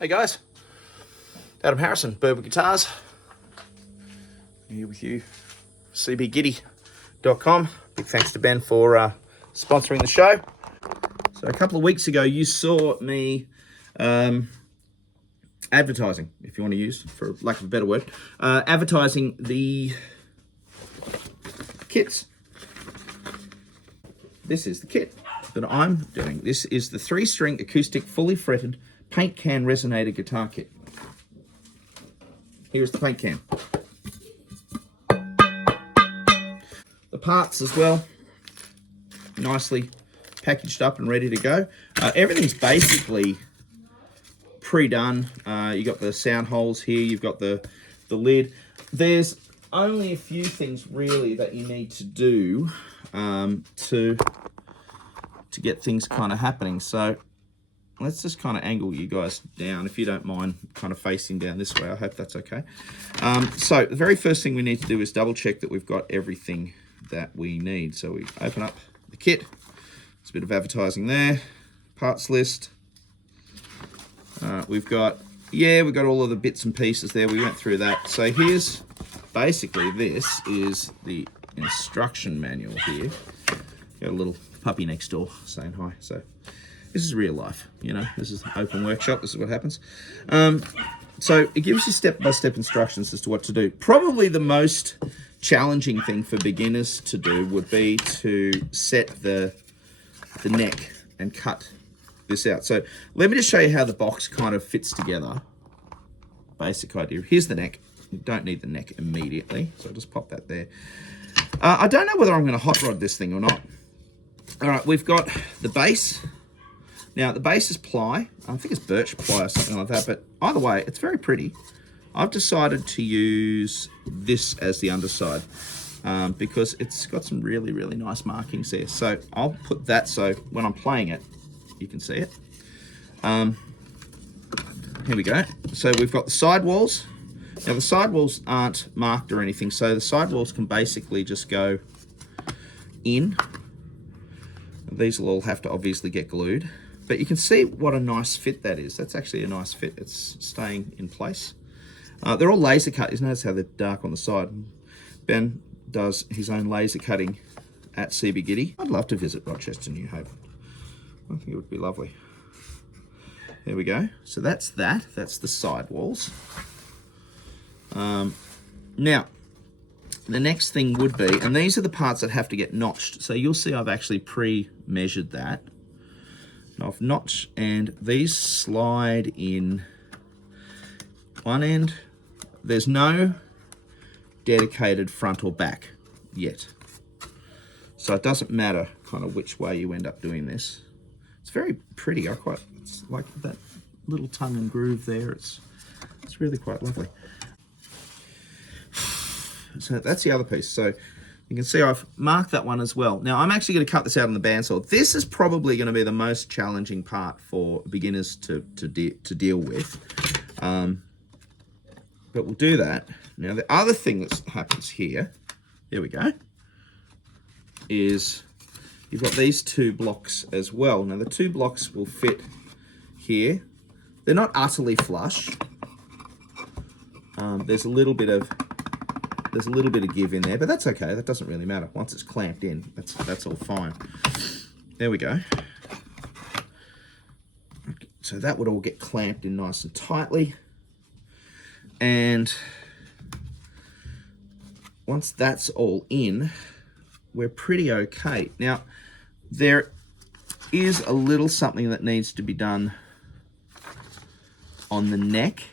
Hey guys, Adam Harrison, Berber Guitars, here with you, CBGitty.com. Big thanks to Ben for sponsoring the show. So a couple of weeks ago, you saw me advertising, if you want to use, for lack of a better word, advertising the kits. This is the kit that I'm doing. This is the 3-string acoustic, fully fretted, paint can resonator guitar kit. Here's the paint can. The parts as well, nicely packaged up and ready to go. Everything's basically pre-done. You got the sound holes here, you've got the lid. There's only a few things really that you need to do to get things kind of happening. So let's just kind of angle you guys down, if you don't mind kind of facing down this way. I hope that's okay. So the very first thing we need to do is double check that we've got everything that we need. So we open up the kit. There's a bit of advertising there. Parts list. We've got all of the bits and pieces there. We went through that. So here's basically, this is the instruction manual here. Got a little puppy next door saying hi. So this is real life, you know, this is an open workshop, this is what happens. So it gives you step-by-step instructions as to what to do. Probably the most challenging thing for beginners to do would be to set the neck and cut this out. So let me just show you how the box kind of fits together. Basic idea. Here's the neck. You don't need the neck immediately, so I'll just pop that there. I don't know whether I'm going to hot rod this thing or not. All right, we've got the base. Now, the base is ply. I think it's birch ply or something like that, but either way, it's very pretty. I've decided to use this as the underside because it's got some really, really nice markings there. So I'll put that so when I'm playing it, you can see it. Here we go. So we've got the sidewalls. Now, the sidewalls aren't marked or anything, so the sidewalls can basically just go in. These will all have to obviously get glued. But you can see what a nice fit that is. That's actually a nice fit. It's staying in place. They're all laser cut. You notice how they're dark on the side. Ben does his own laser cutting at CBGitty. I'd love to visit Rochester, New Hope. I think it would be lovely. There we go. So that's that. That's the sidewalls. Now, the next thing would be, and these are the parts that have to get notched. So you'll see I've actually pre-measured that. I've notched, and these slide in one end. There's no dedicated front or back yet. So it doesn't matter kind of which way you end up doing this. It's very pretty. It's like that little tongue and groove there. It's really quite lovely. So that's the other piece. So you can see I've marked that one as well. Now I'm actually going to cut this out on the bandsaw. This is probably going to be the most challenging part for beginners to deal with. But we'll do that. Now the other thing that happens here, there we go, is you've got these two blocks as well. Now the two blocks will fit here. They're not utterly flush. There's a little bit of give in there, but that's okay. That doesn't really matter. Once it's clamped in, that's all fine. There we go. So that would all get clamped in nice and tightly. And once that's all in, we're pretty okay. Now, there is a little something that needs to be done on the neck.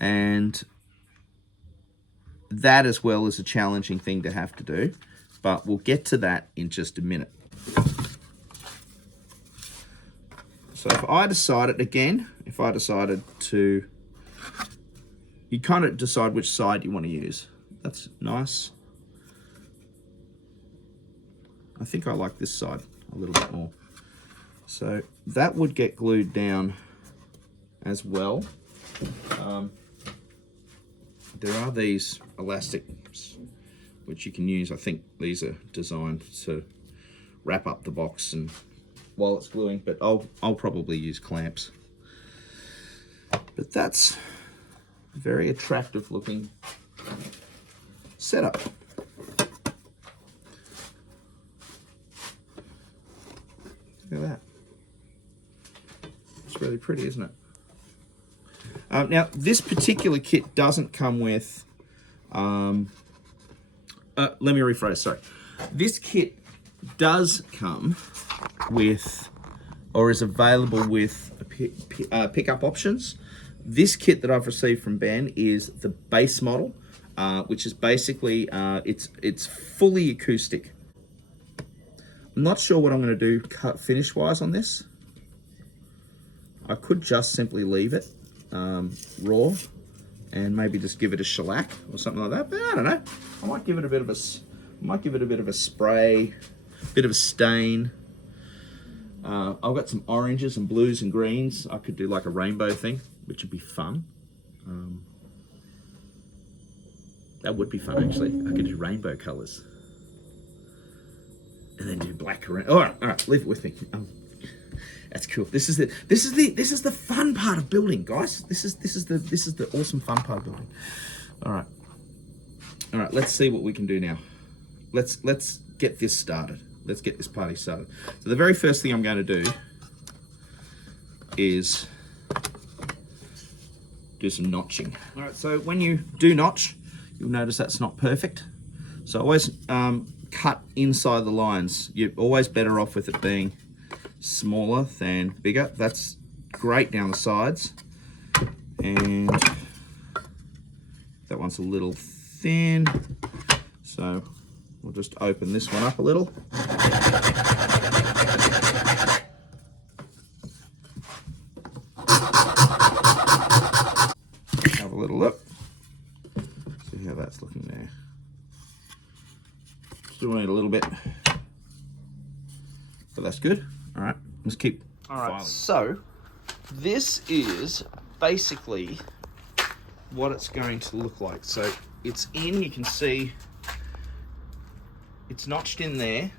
And that as well is a challenging thing to have to do, but we'll get to that in just a minute. So if I decided to, you kind of decide which side you want to use. That's nice. I think I like this side a little bit more. So that would get glued down as well. There are these elastics which you can use. I think these are designed to wrap up the box and while it's gluing, but I'll probably use clamps. But that's a very attractive looking setup. Look at that. It's really pretty, isn't it? Now, this particular kit doesn't come with... let me rephrase, sorry. This kit does come with, or is available with, pickup options. This kit that I've received from Ben is the base model, which is basically, it's fully acoustic. I'm not sure what I'm going to do finish-wise on this. I could just simply leave it raw and maybe just give it a shellac or something like that. But I don't know. I might give it a bit of a spray, bit of a stain. I've got some oranges and blues and greens. I could do like a rainbow thing, which would be fun. That would be fun actually. I could do rainbow colors. And then do black around. All right, leave it with me. That's cool. This is the fun part of building, guys. This is the awesome fun part of building. All right. Let's see what we can do now. Let's get this started. Let's get this party started. So the very first thing I'm going to do is do some notching. All right. So when you do notch, you'll notice that's not perfect. So always cut inside the lines. You're always better off with it being smaller than bigger. That's great down the sides, and that one's a little thin, so we'll just open this one up a little. Have a little look, see how that's looking there. Still need a little bit, but that's good. All right, let's keep filing. So this is basically what it's going to look like. So it's in, you can see it's notched in there.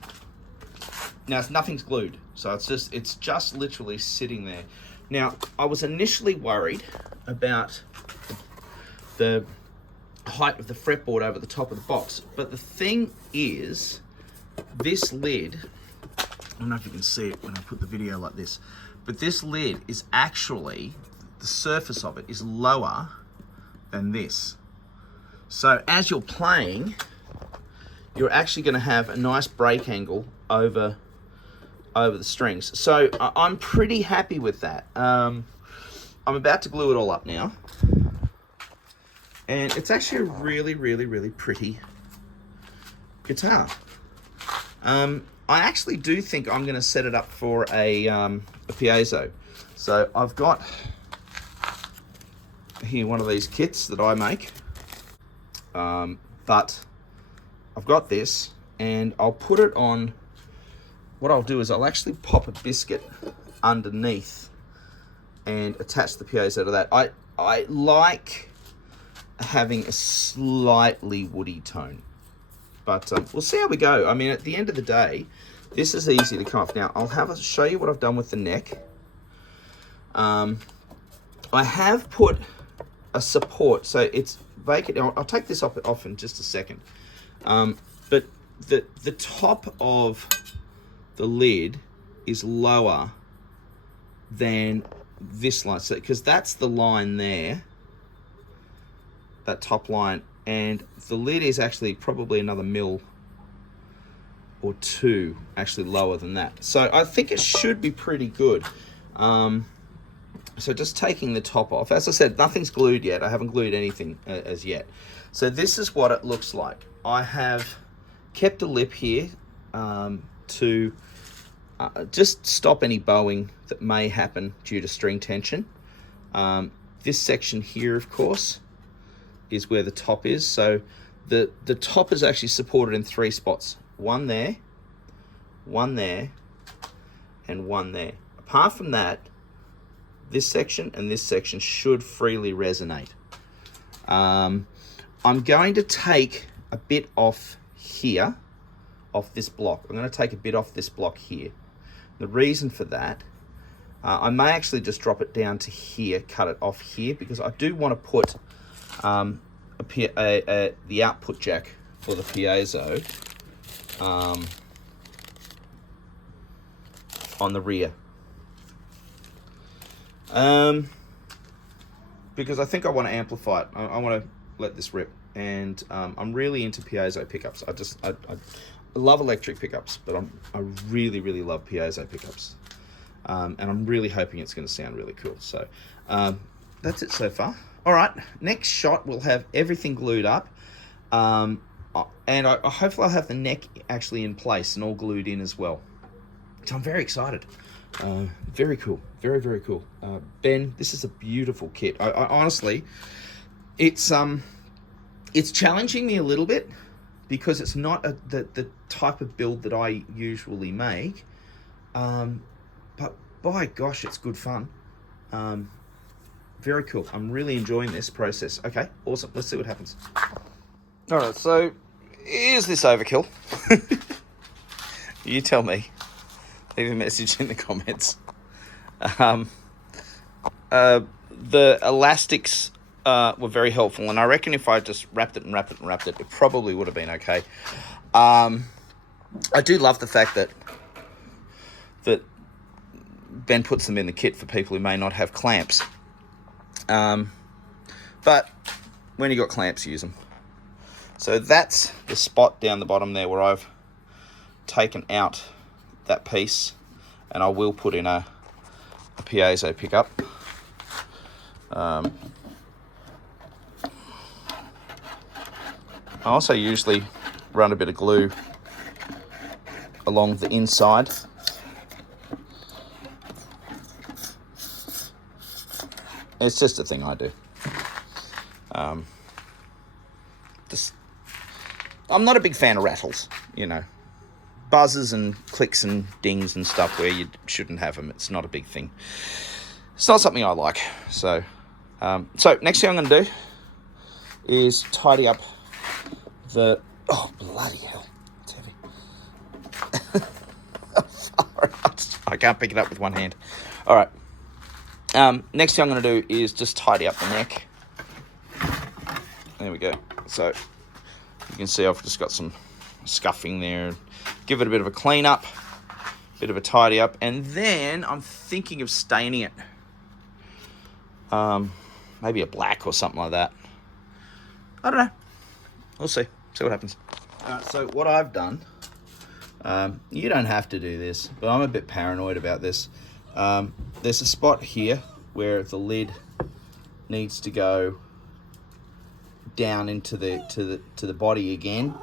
Now nothing's glued, so it's just literally sitting there. Now I was initially worried about the height of the fretboard over the top of the box, but the thing is, this lid, I don't know if you can see it when I put the video like this, but this lid is actually, the surface of it is lower than this. So as you're playing, you're actually going to have a nice break angle over the strings. So I'm pretty happy with that. I'm about to glue it all up now. And it's actually a really, really, really pretty guitar. I actually do think I'm going to set it up for a piezo. So I've got here one of these kits that I make. But I've got this, and I'll put it on. What I'll do is I'll actually pop a biscuit underneath and attach the piezo to that. I like having a slightly woody tone, but we'll see how we go. I mean, at the end of the day, this is easy to come off. Now I'll show you what I've done with the neck. I have put a support, so it's vacant. I'll take this off in just a second, but the top of the lid is lower than this line, so because that's the line there, that top line, and the lid is actually probably another mil or two actually lower than that. So I think it should be pretty good. So just taking the top off, as I said, nothing's glued yet. I haven't glued anything as yet. So this is what it looks like. I have kept a lip here to just stop any bowing that may happen due to string tension. This section here, of course, is where the top is. So the top is actually supported in 3 spots. One there, and one there. Apart from that, this section and this section should freely resonate. I'm going to take a bit off here, off this block. I'm going to take a bit off this block here. The reason for that, I may actually just drop it down to here, cut it off here, because I do want to put the output jack for the piezo on the rear. Because I think I want to amplify it. I want to let this rip. And I'm really into piezo pickups. I love electric pickups, but I really, really love piezo pickups. And I'm really hoping it's going to sound really cool. So that's it so far. All right, next shot we'll have everything glued up. And hopefully I'll have the neck actually in place and all glued in as well. So I'm very excited. Very cool. Very, very cool. Ben, this is a beautiful kit. I honestly, it's challenging me a little bit because it's not the type of build that I usually make. But by gosh, it's good fun. Very cool. I'm really enjoying this process. Okay, awesome. Let's see what happens. All right, so is this overkill? You tell me. Leave a message in the comments. The elastics were very helpful, and I reckon if I just wrapped it, it probably would have been okay. I do love the fact that Ben puts them in the kit for people who may not have clamps. But when you got clamps, use them. So that's the spot down the bottom there where I've taken out that piece, and I will put in a piezo pickup. I also usually run a bit of glue along the inside. It's just a thing I do. I'm not a big fan of rattles, you know. Buzzes and clicks and dings and stuff where you shouldn't have them. It's not a big thing. It's not something I like. So next thing I'm going to do is tidy up the... Oh, bloody hell. It's heavy. I can't pick it up with one hand. All right. Next thing I'm going to do is just tidy up the neck. There we go. So you can see I've just got some scuffing there. Give it a bit of a clean up, bit of a tidy up, and then I'm thinking of staining it. Maybe a black or something like that. I don't know. We'll see. See what happens. So what I've done, you don't have to do this, but I'm a bit paranoid about this. There's a spot here where the lid needs to go down into the body again.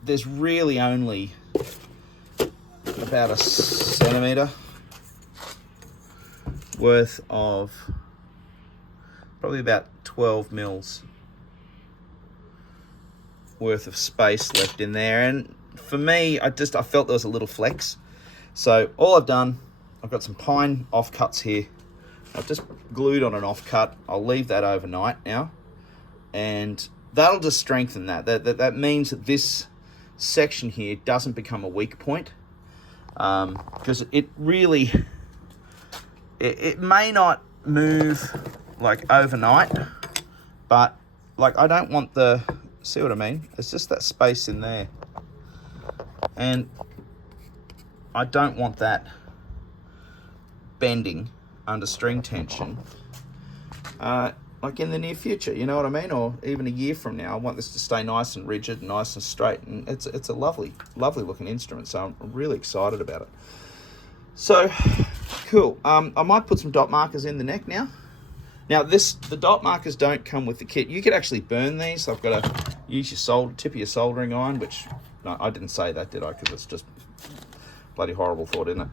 There's really only about a centimetre worth of, probably about 12 mils worth of space left in there, and for me, I felt there was a little flex. So all I've done, I've got some pine offcuts here. I've just glued on an offcut. I'll leave that overnight now, and that'll just strengthen that. That means that this section here doesn't become a weak point, because it really, it may not move like overnight, but like I don't want the, see what I mean? It's just that space in there, and I don't want that bending under string tension like in the near future, you know what I mean? Or even a year from now. I want this to stay nice and rigid, nice and straight, and it's a lovely looking instrument, so I'm really excited about it. So cool. I might put some dot markers in the neck now. Now the dot markers don't come with the kit. You could actually burn these. So I've got to use your tip of your soldering iron, which, no, I didn't say that, did I? Because it's just bloody horrible thought, isn't it?